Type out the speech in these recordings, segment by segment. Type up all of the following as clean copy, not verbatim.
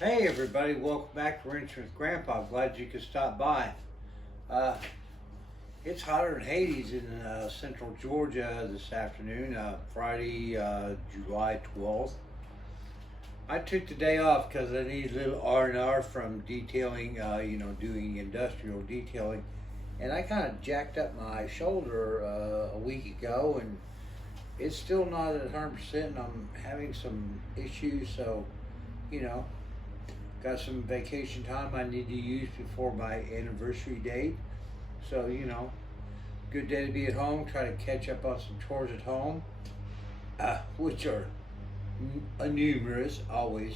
Hey everybody, welcome back to Wrench with Grandpa. Glad you could stop by. Uh, it's hotter than Hades in central Georgia this afternoon, Friday, July 12th. I took the day off because I need a little R&R from detailing, doing industrial detailing. And I kind of jacked up my shoulder a week ago and it's still not at 100%. I'm having some issues, so, you know, got some vacation time I need to use before my anniversary date. So, good day to be at home, try to catch up on some chores at home, which are numerous always.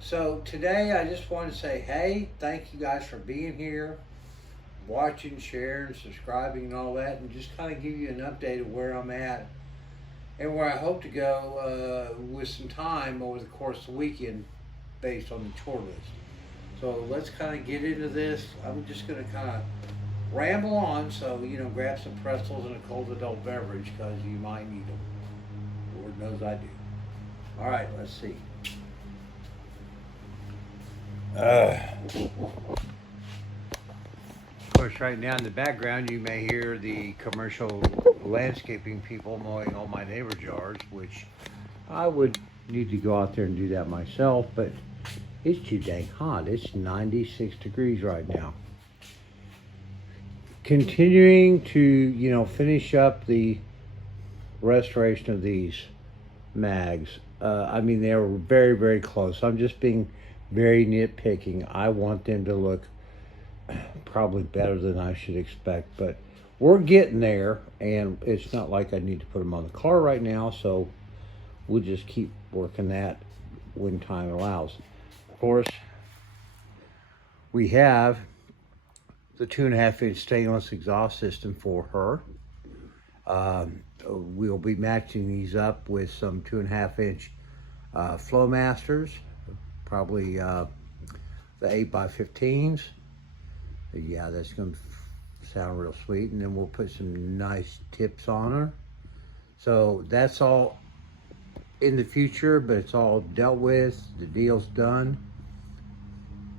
So, today I just want to say, hey, thank you guys for being here, watching, sharing, subscribing, and all that, and just kind of give you an update of where I'm at and where I hope to go with some time over the course of the weekend based on the chore list. So let's kind of get into this. I'm just going to kind of ramble on, so grab some pretzels and a cold adult beverage because you might need them. Lord knows I do. All right, let's see. Of course, right now in the background, you may hear the commercial landscaping people mowing all my neighbor's yards, which I would need to go out there and do that myself, but it's too dang hot. It's 96 degrees right now. Continuing to, finish up the restoration of these mags. They were very, very close. I'm just being very nitpicking. I want them to look probably better than I should expect, but we're getting there, and it's not like I need to put them on the car right now, so we'll just keep working that when time allows. Of course, we have the 2.5-inch stainless exhaust system for her. We'll be matching these up with some 2.5-inch Flowmasters, probably the 8x15s. Yeah, that's going to sound real sweet. And then we'll put some nice tips on her. So that's all in the future, but it's all dealt with. The deal's done.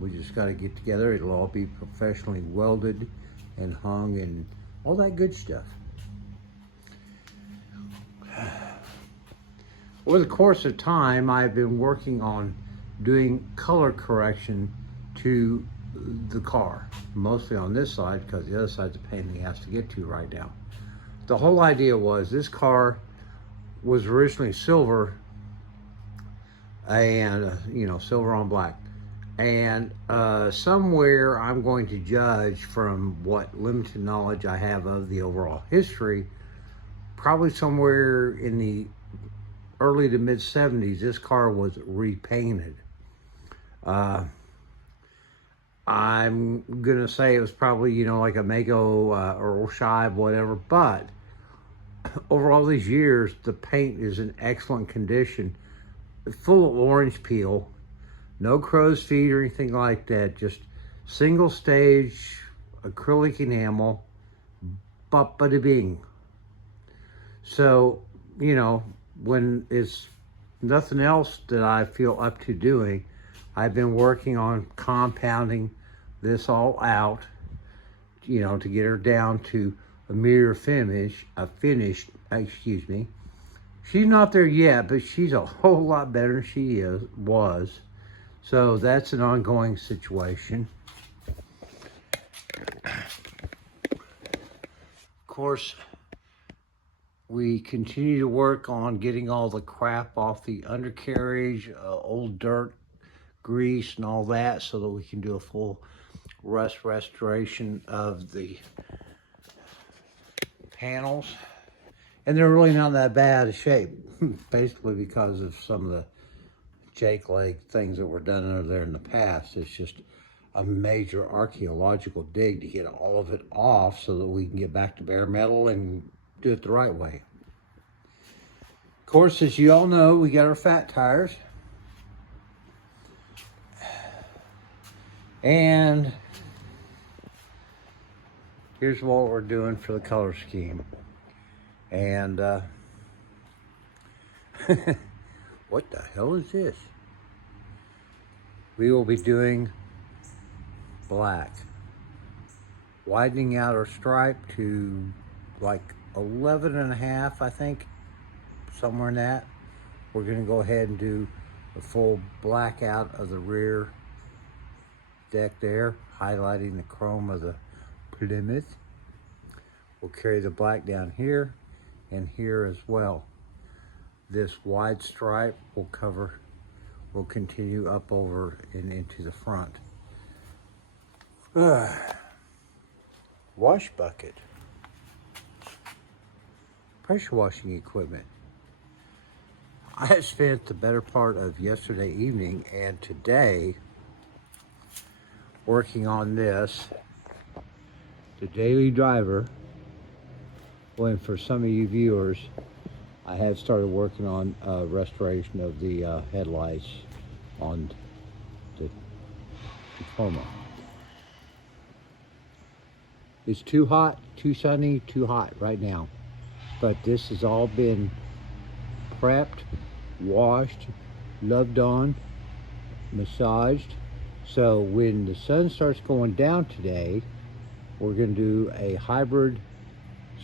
We just got to get together. It'll all be professionally welded and hung and all that good stuff. Over the course of time, I've been working on doing color correction to the car, mostly on this side because the other side's a pain in the ass to get to right now. The whole idea was this car was originally silver and, silver on black. And somewhere I'm going to judge from what limited knowledge I have of the overall history, probably somewhere in the early to mid 70s, this car was repainted. I'm gonna say it was probably, like a Mego Earl Scheib, whatever, but over all these years, the paint is in excellent condition, full of orange peel, no crow's feet or anything like that, just single stage acrylic enamel, bada bing. So, when it's nothing else that I feel up to doing, I've been working on compounding this all out, to get her down to a mirror finish, excuse me. She's not there yet, but she's a whole lot better than she was. So that's an ongoing situation. Of course, we continue to work on getting all the crap off the undercarriage, old dirt, grease, and all that, so that we can do a full restoration of the panels. And they're really not that bad a shape, basically because of some of the Jake leg things that were done under there in the past. It's just a major archaeological dig to get all of it off so that we can get back to bare metal and do it the right way. Of course, as you all know, we got our fat tires. And here's what we're doing for the color scheme. And what the hell is this? we will be doing black. Widening out our stripe to like 11 and a half, I think, somewhere in that. We're gonna go ahead and do the full blackout of the rear deck there, highlighting the chrome of the Plymouth. We'll carry the black down here and here as well. This wide stripe will continue up over and into the front. Wash bucket. Pressure washing equipment. I have spent the better part of yesterday evening and today working on this, the daily driver. When for some of you viewers, I have started working on restoration of the headlights on the Tacoma. It's too hot, too sunny, too hot right now. But this has all been prepped, washed, loved on, massaged. So when the sun starts going down today, we're going to do a hybrid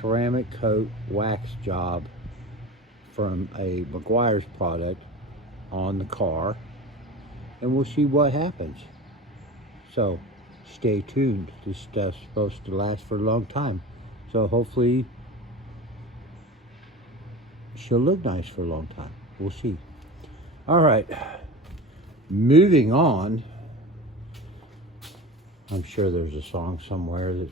ceramic coat wax job from a Meguiar's product on the car, and we'll see what happens. So stay tuned. This stuff's supposed to last for a long time, so hopefully she'll look nice for a long time. We'll see. All right, moving on. I'm sure there's a song somewhere that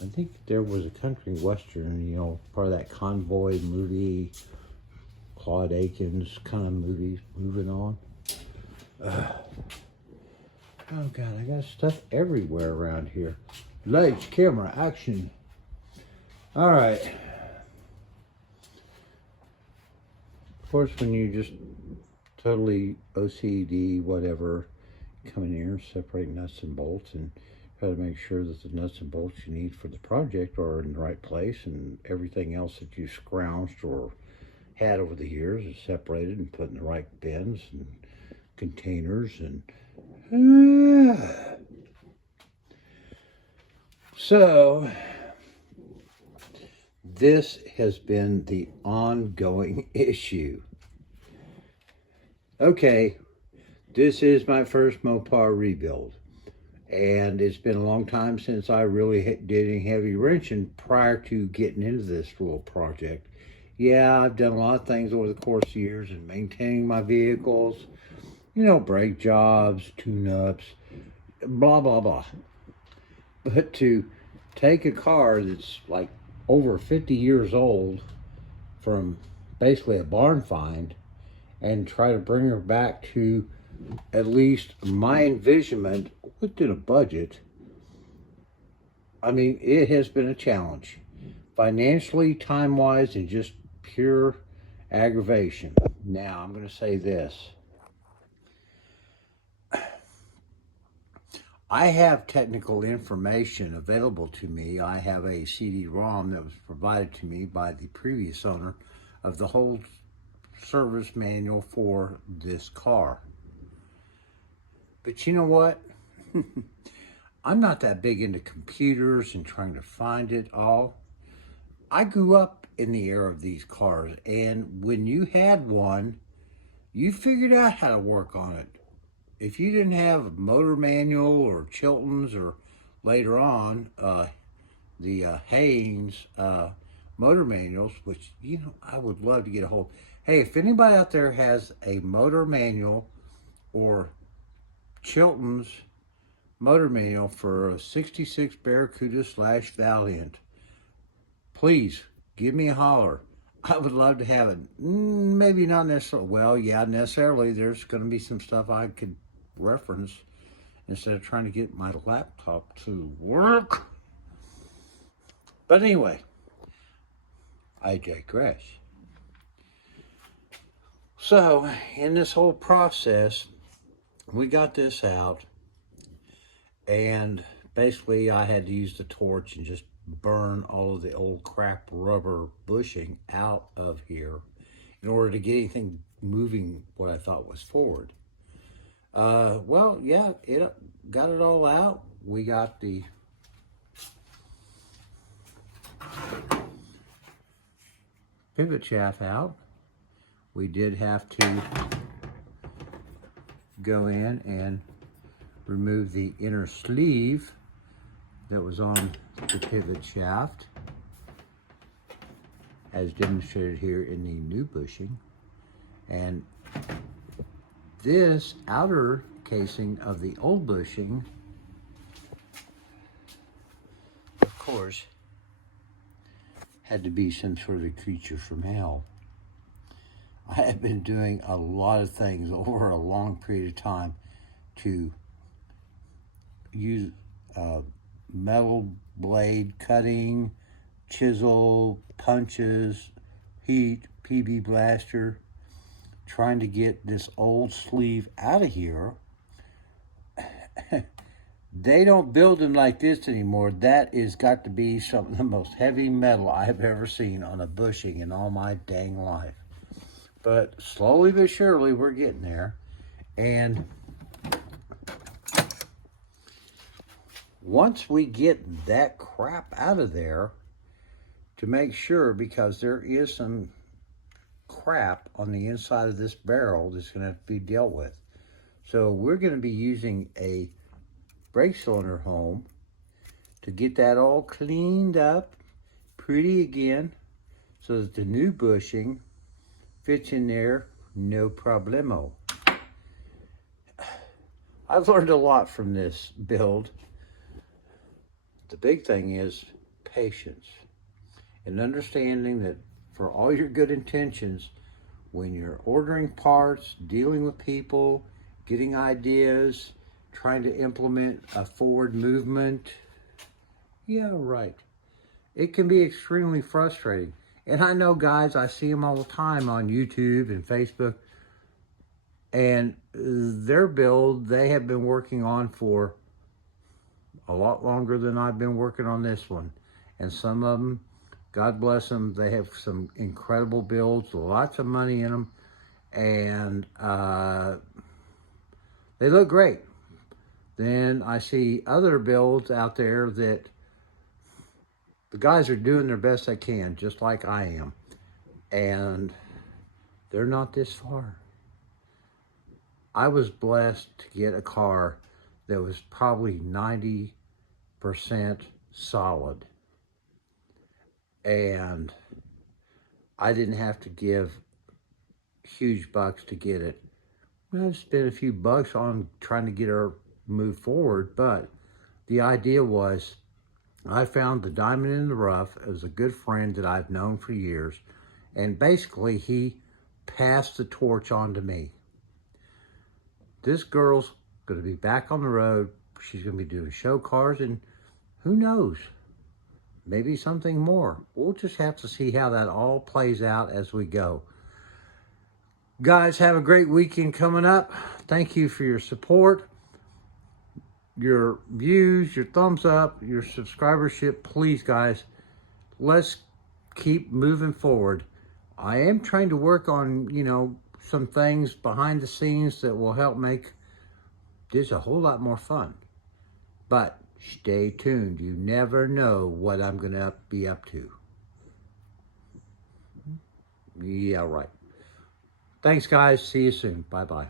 I think there was a country western, you know, part of that Convoy movie, Claude Akins kind of movie. Moving on. Oh God, I got stuff everywhere around here. Lights, camera, action. All right. Of course, when you just totally OCD, whatever, come in here and separate nuts and bolts and try to make sure that the nuts and bolts you need for the project are in the right place, and everything else that you scrounged or had over the years is separated and put in the right bins and containers. And so this has been the ongoing issue. Okay, this is my first Mopar rebuild, and it's been a long time since I really did any heavy wrenching prior to getting into this little project. Yeah, I've done a lot of things over the course of years in maintaining my vehicles, you know, brake jobs, tune-ups, blah, blah, blah. But to take a car that's like over 50 years old from basically a barn find and try to bring her back to at least my envisionment within a budget, I mean, it has been a challenge. Financially, time-wise, and just pure aggravation. Now, I'm going to say this. I have technical information available to me. I have a CD-ROM that was provided to me by the previous owner of the whole service manual for this car. But you know what? I'm not that big into computers and trying to find it all. I grew up in the era of these cars, and when you had one, you figured out how to work on it. If you didn't have a motor manual or Chilton's, or later on the Haynes motor manuals, which, you know, I would love to get a hold. Hey, if anybody out there has a motor manual or Chilton's motor manual for a 66 Barracuda / Valiant, please give me a holler. I would love to have it. Maybe not necessarily, well, yeah, necessarily. There's going to be some stuff I could reference instead of trying to get my laptop to work. But anyway, I digress. So, in this whole process, we got this out, and basically I had to use the torch and just burn all of the old crap rubber bushing out of here in order to get anything moving what I thought was forward. Well, yeah, it got it all out. We got the pivot shaft out. We did have to go in and remove the inner sleeve that was on the pivot shaft, as demonstrated here in the new bushing. And this outer casing of the old bushing, of course, had to be some sort of a creature from hell. I have been doing a lot of things over a long period of time to use metal blade cutting, chisel, punches, heat, PB blaster, trying to get this old sleeve out of here. They don't build them like this anymore. That is got to be some of the most heavy metal I've ever seen on a bushing in all my dang life. But slowly but surely, we're getting there. And once we get that crap out of there, to make sure, because there is some crap on the inside of this barrel that's going to have to be dealt with. So we're going to be using a brake cylinder home to get that all cleaned up pretty again, so that the new bushing fits in there no problemo. I've learned a lot from this build. The big thing is patience and understanding that for all your good intentions, when you're ordering parts, dealing with people, getting ideas, trying to implement a forward movement, yeah, right, it can be extremely frustrating. And I know, guys, I see them all the time on YouTube and Facebook, and their build they have been working on for a lot longer than I've been working on this one. And some of them, God bless them, they have some incredible builds, lots of money in them, and they look great. Then I see other builds out there that the guys are doing their best they can, just like I am. And they're not this far. I was blessed to get a car that was probably 90% solid. And I didn't have to give huge bucks to get it. I spent a few bucks on trying to get her moved forward, but the idea was I found the diamond in the rough. It was a good friend that I've known for years, and basically he passed the torch on to me. This girl's going to be back on the road. She's going to be doing show cars, and who knows, maybe something more. We'll just have to see how that all plays out as we go. Guys, have a great weekend coming up. Thank you for your support, your views, your thumbs up, your subscribership. Please, guys, let's keep moving forward. I am trying to work on, some things behind the scenes that will help make this a whole lot more fun. But stay tuned. You never know what I'm going to be up to. Yeah, right. Thanks, guys. See you soon. Bye-bye.